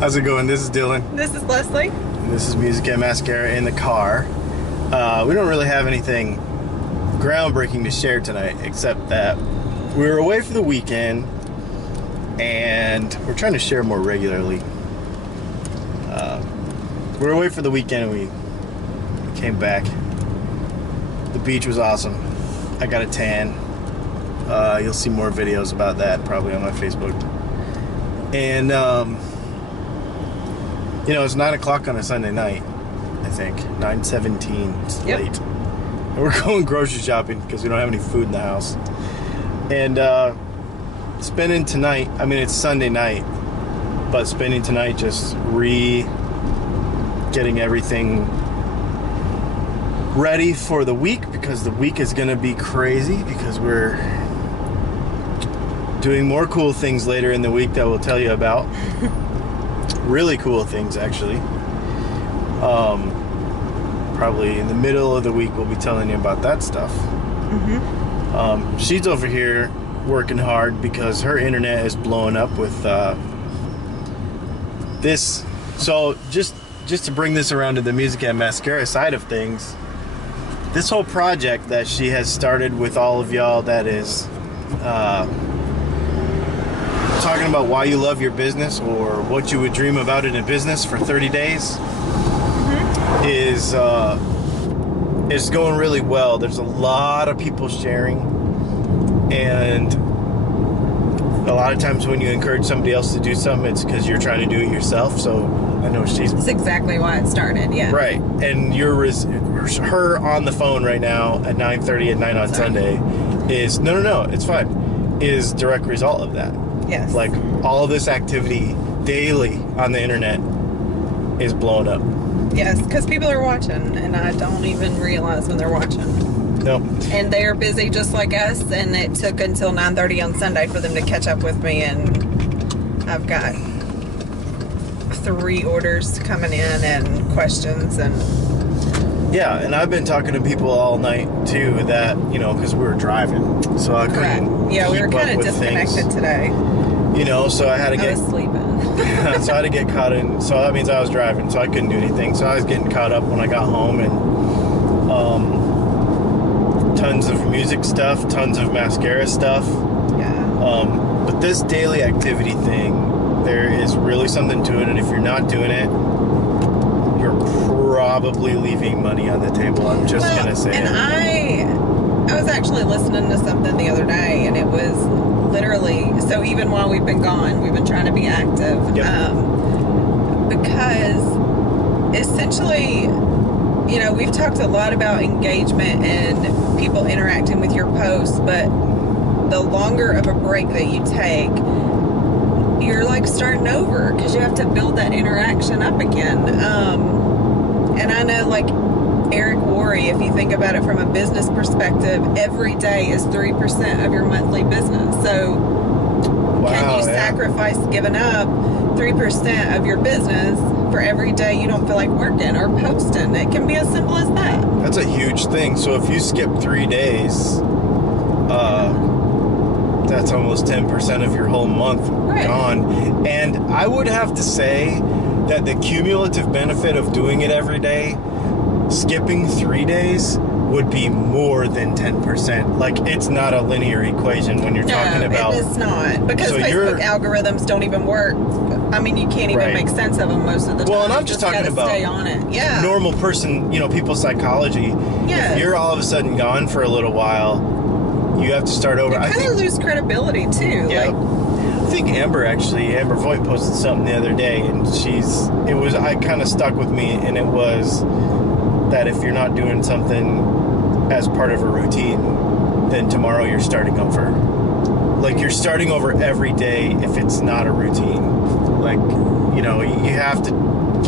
How's it going? This is Dylan. This is Leslie. And this is Music and Mascara in the car. We don't really have anything groundbreaking to share tonight, except that we were away for the weekend, and we're trying to share more regularly. We were away for the weekend, and we came back. The beach was awesome. I got a tan. You'll see more videos about that probably on my Facebook. And you know, it's 9 o'clock on a Sunday night, I think. 9:17. It's late. And we're going grocery shopping because we don't have any food in the house. And spending tonight, I mean, it's Sunday night, but spending tonight just getting everything ready for the week, because the week is going to be crazy because we're doing more cool things later in the week that we'll tell you about. Really cool things, actually. Probably in the middle of the week we'll be telling you about that stuff. She's over here working hard because her internet is blowing up with this. So just to bring this around to the Music and Mascara side of things, this whole project that she has started with all of y'all, that is talking about why you love your business or what you would dream about in a business for 30 days, is going really well. There's a lot of people sharing, and a lot of times when you encourage somebody else to do something, it's because you're trying to do it yourself. So I know That's exactly why it started, yeah. Right, and her on the phone right now at 9:30 at night on Sunday is, no, it's fine, is direct result of that. Yes. Like, all this activity daily on the internet is blown up. Yes, because people are watching, and I don't even realize when they're watching. Nope. And they are busy just like us, and it took until 9:30 on Sunday for them to catch up with me, and I've got 3 orders coming in and questions, and... Yeah, and I've been talking to people all night, too, that, you know, because we were driving, so I couldn't Yeah, we were keep kind up of with disconnected things. today. You know, so I had to I was sleeping. so I had to get caught in. So that means I was driving, so I couldn't do anything. So I was getting caught up when I got home, and tons of music stuff, tons of mascara stuff. Yeah. But this daily activity thing, there is really something to it, and if you're not doing it, you're probably leaving money on the table. I'm just gonna say and it. I was actually listening to something the other day, and it was literally, so even while we've been gone, we've been trying to be active. Yep. Because essentially, you know, we've talked a lot about engagement and people interacting with your posts, but the longer of a break that you take, you're like starting over because you have to build that interaction up again. And I know, like, Eric Worre, if you think about it from a business perspective, every day is 3% of your monthly business. So can you sacrifice giving up 3% of your business for every day you don't feel like working or posting? It can be as simple as that. That's a huge thing. So if you skip 3 days, that's almost 10% of your whole month gone. And I would have to say that the cumulative benefit of doing it every day, skipping 3 days, would be more than 10%. Like, it's not a linear equation when you're talking about... No, it's not. Because Facebook algorithms don't even work. I mean, you can't even make sense of them most of the time. Well, and I'm just talking about stay on it. Yeah. Normal person, you know, people's psychology. Yes. If you're all of a sudden gone for a little while, you have to start over. You kind of lose credibility, too. Yeah. Like, I think Amber Voigt posted something the other day, and it kind of stuck with me, and it was that if you're not doing something as part of a routine, then tomorrow you're starting over. Like, you're starting over every day if it's not a routine. Like, you know, you have to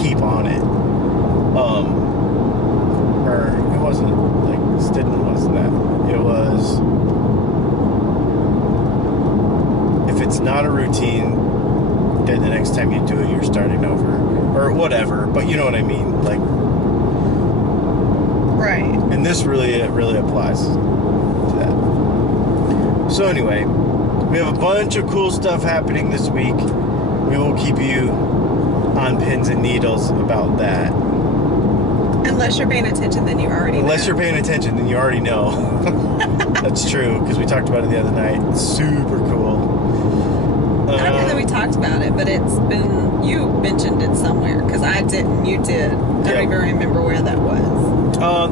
keep on it. Or it wasn't, like, wasn't that. It was, if it's not a routine, then the next time you do it, you're starting over. Or whatever, but you know what I mean. Like, right. And this really applies to that. So anyway, we have a bunch of cool stuff happening this week. We will keep you on pins and needles about that. Unless you're paying attention, then you already know. Unless you're paying attention, then you already know. That's true, because we talked about it the other night. It's super cool. I don't know that we talked about it, but it's been, you mentioned it somewhere, because I didn't, you did. I don't even remember where that was.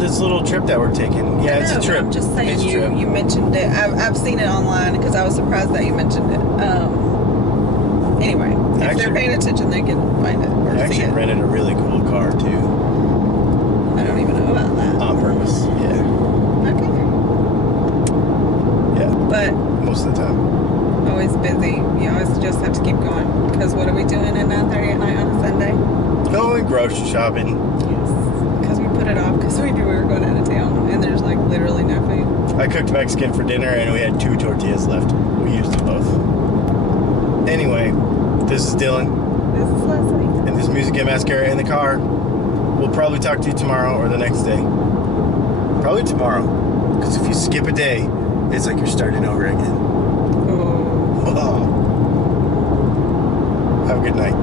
This little trip that we're taking. Yeah, it's a trip. I'm just saying, you mentioned it. I've seen it online, because I was surprised that you mentioned it. Anyway, if they're paying attention, they can find it or I see actually it. rented a really cool car, too. I don't even know about that. On purpose, yeah. Okay. Yeah, But most of the time. always busy. You always just have to keep going. Because what are we doing at 9:30 at night on a Sunday? Going grocery shopping. Yes. Because we put it off because we knew we were going out of town. And there's like literally no food. I cooked Mexican for dinner and we had 2 tortillas left. We used them both. Anyway, this is Dylan. This is Leslie. And this Music and Mascara in the car. We'll probably talk to you tomorrow or the next day. Probably tomorrow. Because if you skip a day, it's like you're starting over again. Oh. Have a good night.